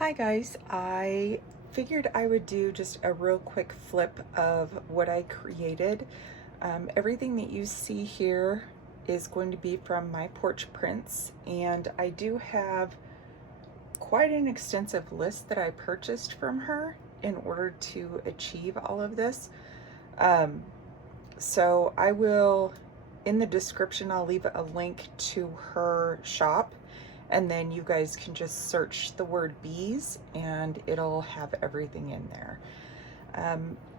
Hi guys, I figured I would do just a real quick flip of what I created. Everything that you see here is going to be from My Porch Prints, and I do have quite an extensive list that I purchased from her in order to achieve all of this. So I will, in the description, I'll leave a link to her shop, and then you guys can just search the word bees and it'll have everything in there.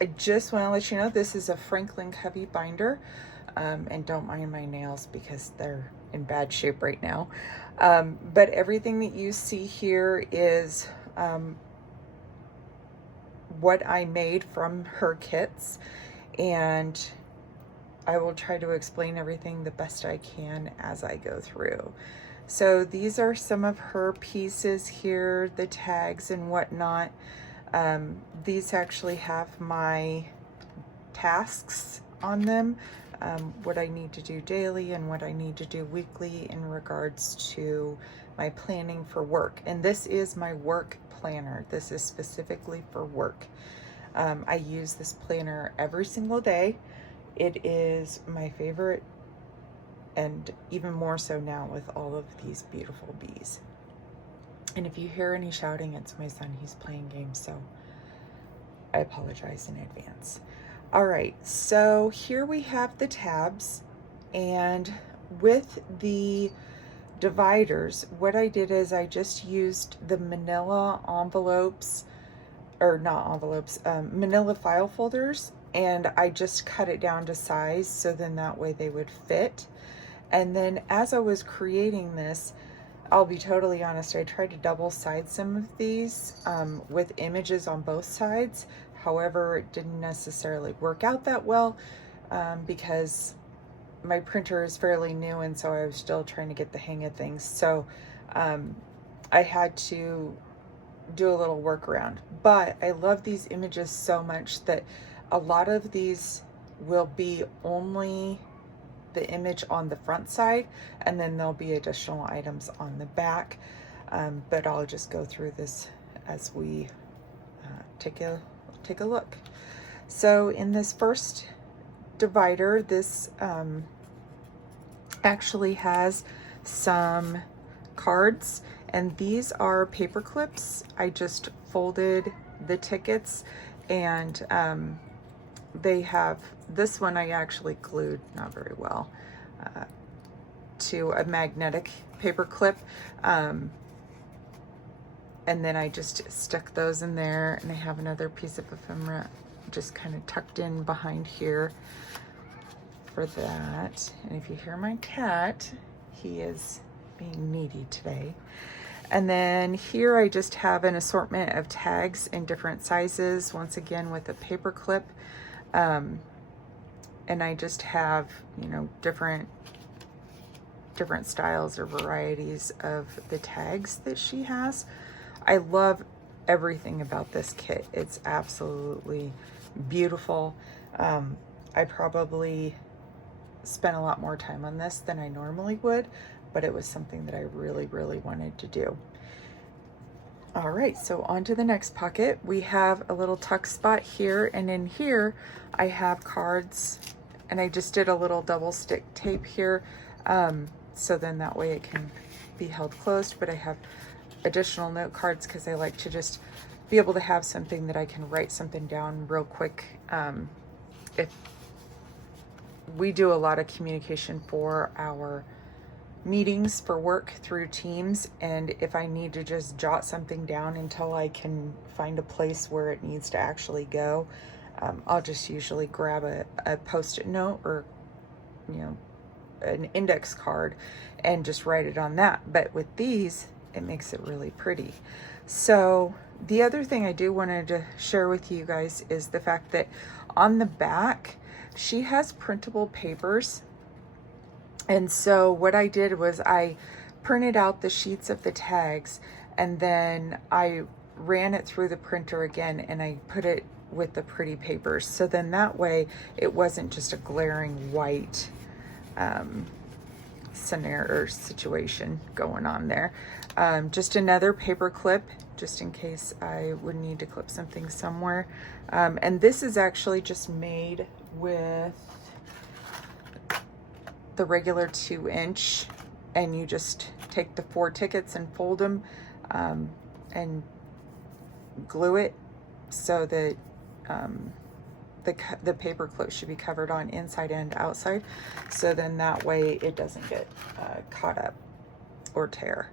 I just want to let you know this is a Franklin Covey binder, and don't mind my nails because they're in bad shape right now. But everything that you see here is what I made from her kits, and I will try to explain everything the best I can as I go through. So these are some of her pieces here, the tags and whatnot. These actually have my tasks on them, what I need to do daily and what I need to do weekly in regards to my planning for work. And this is my work planner. This is specifically for work. I use this planner every single day. It is my favorite, and even more so now with all of these beautiful bees. And if you hear any shouting, it's my son. He's playing games, so I apologize in advance. All right, so here we have the tabs, and with the dividers, what I did is I just used the manila envelopes, or not envelopes, manila file folders, and I just cut it down to size so then that way they would fit. And then as I was creating this, I'll be totally honest, I tried to double side some of these with images on both sides. However, it didn't necessarily work out that well because my printer is fairly new, and so I was still trying to get the hang of things. So I had to do a little workaround. But I love these images so much that a lot of these will be only the image on the front side, and then there'll be additional items on the back. But I'll just go through this as we take a look. So in this first divider, this actually has some cards, and these are paper clips. I just folded the tickets, and they have, this one I actually glued, not very well, to a magnetic paper clip. And then I just stuck those in there, and I have another piece of ephemera just kind of tucked in behind here for that. And if you hear my cat, he is being needy today. And then here I just have an assortment of tags in different sizes, once again with a paper clip. And I just have, you know, different styles or varieties of the tags that she has. I love everything about this kit. It's absolutely beautiful. I probably spent a lot more time on this than I normally would, but it was something that I really, really wanted to do. All right, so on to the next pocket. We have a little tuck spot here, and in here I have cards, and I just did a little double stick tape here, so then that way it can be held closed. But I have additional note cards because I like to just be able to have something that I can write something down real quick. If we do a lot of communication for our meetings for work through Teams, and if I need to just jot something down until I can find a place where it needs to actually go, I'll just usually grab a post-it note or, you know, an index card and just write it on that. But with these, it makes it really pretty. So the other thing I do wanted to share with you guys is the fact that on the back, she has printable papers. And so what I did was I printed out the sheets of the tags, and then I ran it through the printer again, and I put it with the pretty papers. So then that way it wasn't just a glaring white scenario or situation going on there. Just another paper clip, just in case I would need to clip something somewhere. And this is actually just made with the regular 2-inch, and you just take the 4 tickets and fold them and glue it so that the paper clip should be covered on inside and outside, so then that way it doesn't get caught up or tear.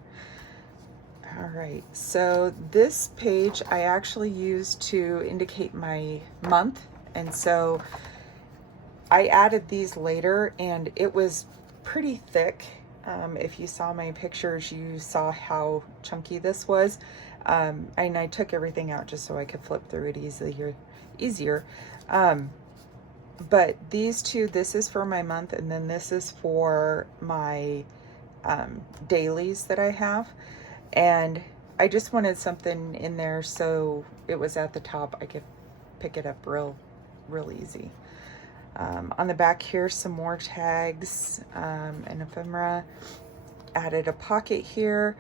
All right, so this page I actually used to indicate my month, and so I added these later, and it was pretty thick. If you saw my pictures, you saw how chunky this was. And I took everything out just so I could flip through it easier. But these two, this is for my month, and then this is for my dailies that I have. And I just wanted something in there so it was at the top. I could pick it up real easy. On the back here, some more tags and ephemera. Added a pocket here.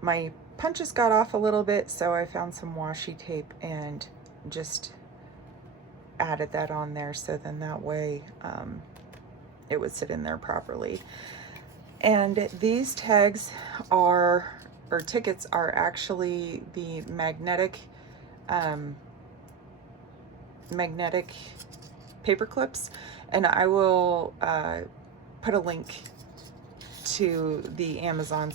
My punches got off a little bit, so I found some washi tape and just added that on there, so then that way it would sit in there properly. And these tags are, or tickets are actually the magnetic paper clips, and I will put a link to the Amazon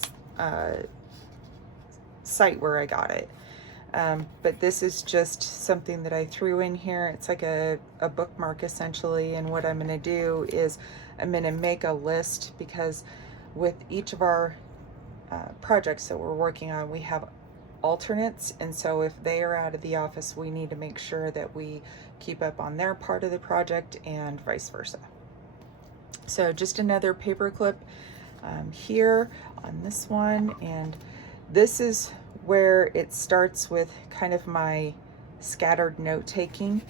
site where I got it. But this is just something that I threw in here. It's like a bookmark essentially, and what I'm going to do is I'm going to make a list, because with each of our projects that we're working on, we have alternates, and so if they are out of the office, we need to make sure that we keep up on their part of the project and vice versa. So just another paper clip here on this one, and this is where it starts with kind of my scattered note taking.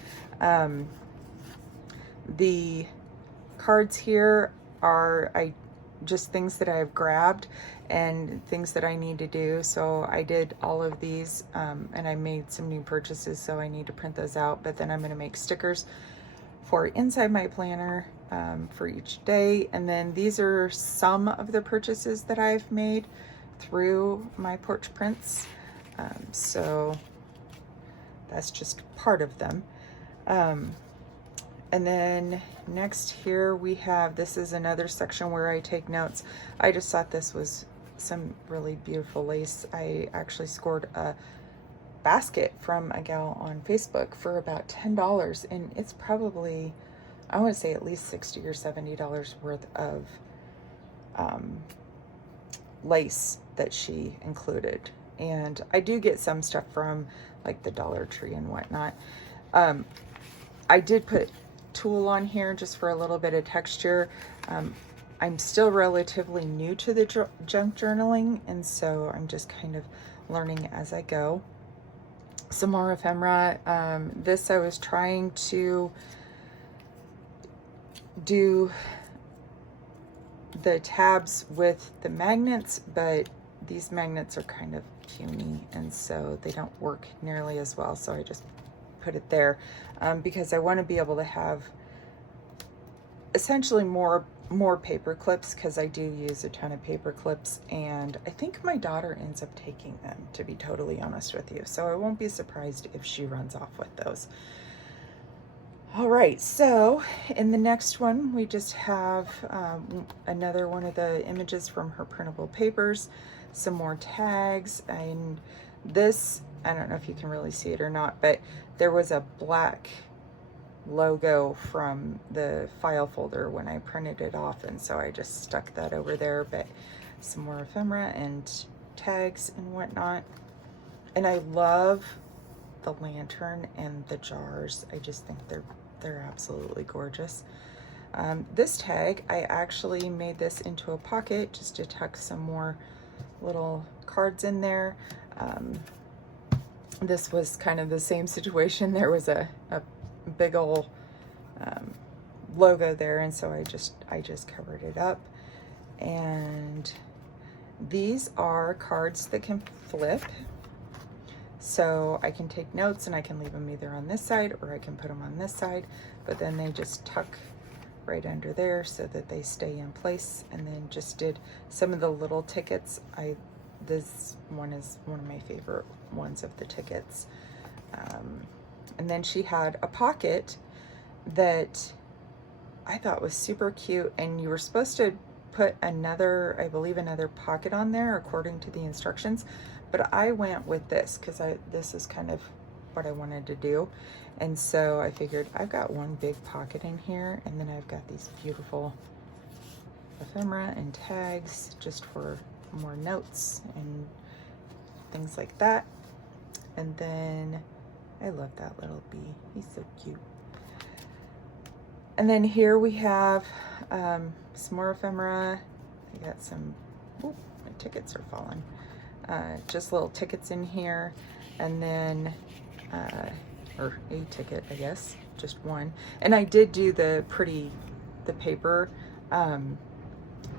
The cards here are just things that I've grabbed and things that I need to do. So I did all of these and I made some new purchases, so I need to print those out, but then I'm going to make stickers for inside my planner for each day. And then these are some of the purchases that I've made through My Porch Prints. So that's just part of them. And then next here we have, this is another section where I take notes. I just thought this was some really beautiful lace. I actually scored a basket from a gal on Facebook for about $10, and it's probably, I want to say at least $60 or $70 worth of lace that she included. And I do get some stuff from like the Dollar Tree and whatnot. I did put tulle on here just for a little bit of texture. I'm still relatively new to the junk journaling, and so I'm just kind of learning as I go. Some more ephemera. This I was trying to do the tabs with the magnets, but these magnets are kind of puny, and so they don't work nearly as well, so I just put it there because I want to be able to have essentially more paper clips, because I do use a ton of paper clips, and I think my daughter ends up taking them, to be totally honest with you, so I won't be surprised if she runs off with those. All right, so in the next one we just have another one of the images from her printable papers, some more tags, and this, I don't know if you can really see it or not, but there was a black logo from the file folder when I printed it off, and so I just stuck that over there. But some more ephemera and tags and whatnot. And I love the lantern and the jars. I just think they're absolutely gorgeous. This tag, I actually made this into a pocket just to tuck some more little cards in there. This was kind of the same situation. There was a big old logo there, and so I just covered it up. And these are cards that can flip. So I can take notes and I can leave them either on this side or I can put them on this side, but then they just tuck right under there so that they stay in place. And then just did some of the little tickets. This one is one of my favorite ones of the tickets. And then she had a pocket that I thought was super cute, and you were supposed to put another, I believe another pocket on there according to the instructions, but I went with this because this is kind of what I wanted to do. And so I figured I've got one big pocket in here, and then I've got these beautiful ephemera and tags just for more notes and things like that. And then I love that little bee, he's so cute. And then here we have some more ephemera. I got some, oh, my tickets are falling. Just little tickets in here. And then, or a ticket, I guess, just one. And I did do the paper,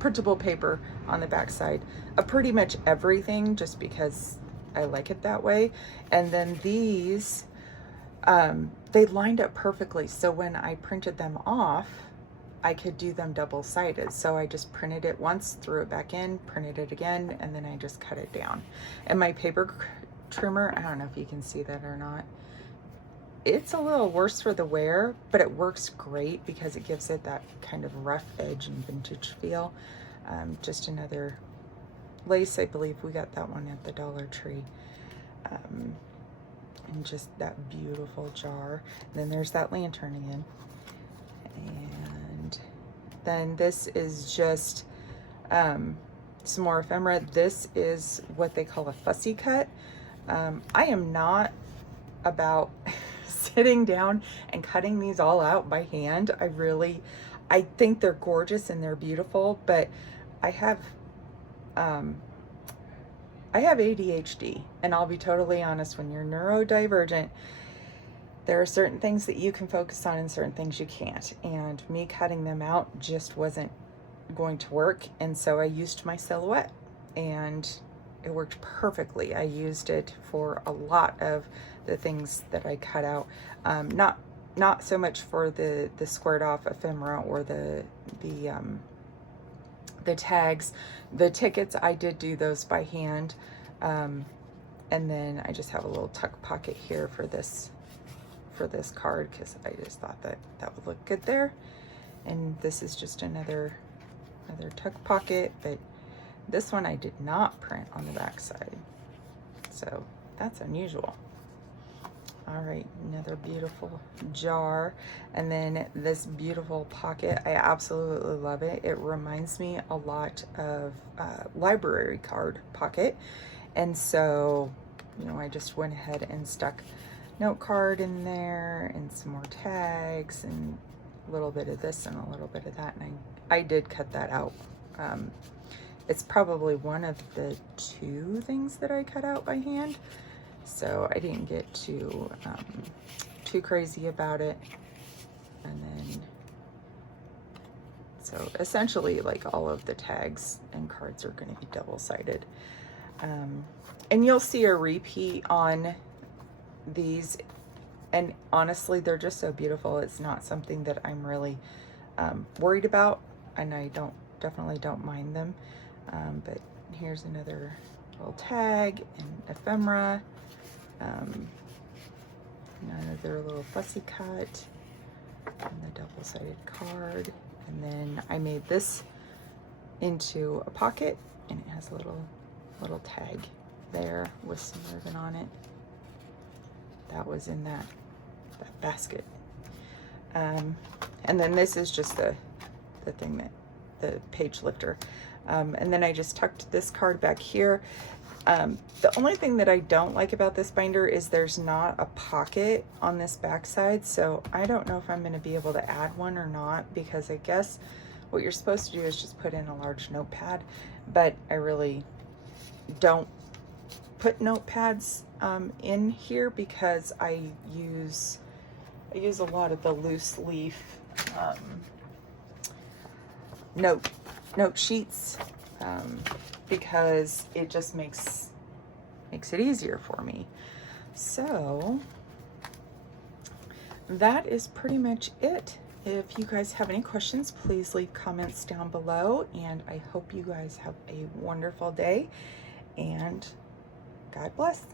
printable paper on the back side of pretty much everything, just because I like it that way. And then these, they lined up perfectly. So when I printed them off, I could do them double-sided. So I just printed it once, threw it back in, printed it again, and then I just cut it down. And my paper trimmer, I don't know if you can see that or not, it's a little worse for the wear, but it works great because it gives it that kind of rough edge and vintage feel. Just another lace, I believe we got that one at the Dollar Tree. And just that beautiful jar. And then there's that lantern again. And then this is just some more ephemera. This is what they call a fussy cut. I am not about sitting down and cutting these all out by hand. I think they're gorgeous and they're beautiful, but I have ADHD, and I'll be totally honest, when you're neurodivergent, there are certain things that you can focus on and certain things you can't. And me cutting them out just wasn't going to work. And so I used my silhouette, and it worked perfectly. I used it for a lot of the things that I cut out. Not so much for the squared off ephemera or the tags. The tickets, I did do those by hand. And then I just have a little tuck pocket here for this card, because I just thought that would look good there. And this is just another tuck pocket, but this one I did not print on the back side, so that's unusual. All right, another beautiful jar. And then this beautiful pocket, I absolutely love it. It reminds me a lot of library card pocket. And so, you know, I just went ahead and stuck note card in there and some more tags and a little bit of this and a little bit of that. And I did cut that out. It's probably one of the two things that I cut out by hand. So I didn't get too crazy about it. And then, so essentially, like, all of the tags and cards are going to be double-sided. And you'll see a repeat on these. And honestly, they're just so beautiful. It's not something that I'm really worried about. And I definitely don't mind them. But here's another little tag and ephemera. Another little fussy cut and the double-sided card. And then I made this into a pocket, and it has a little tag there with some ribbon on it. That was in that basket. And then this is just the thing that the page lifter. And then I just tucked this card back here. The only thing that I don't like about this binder is there's not a pocket on this back side, so I don't know if I'm going to be able to add one or not, because I guess what you're supposed to do is just put in a large notepad, but I really don't put notepads in here because I use a lot of the loose leaf note note sheets, because it just makes it easier for me. So that is pretty much it. If you guys have any questions, please leave comments down below, and I hope you guys have a wonderful day, and God bless.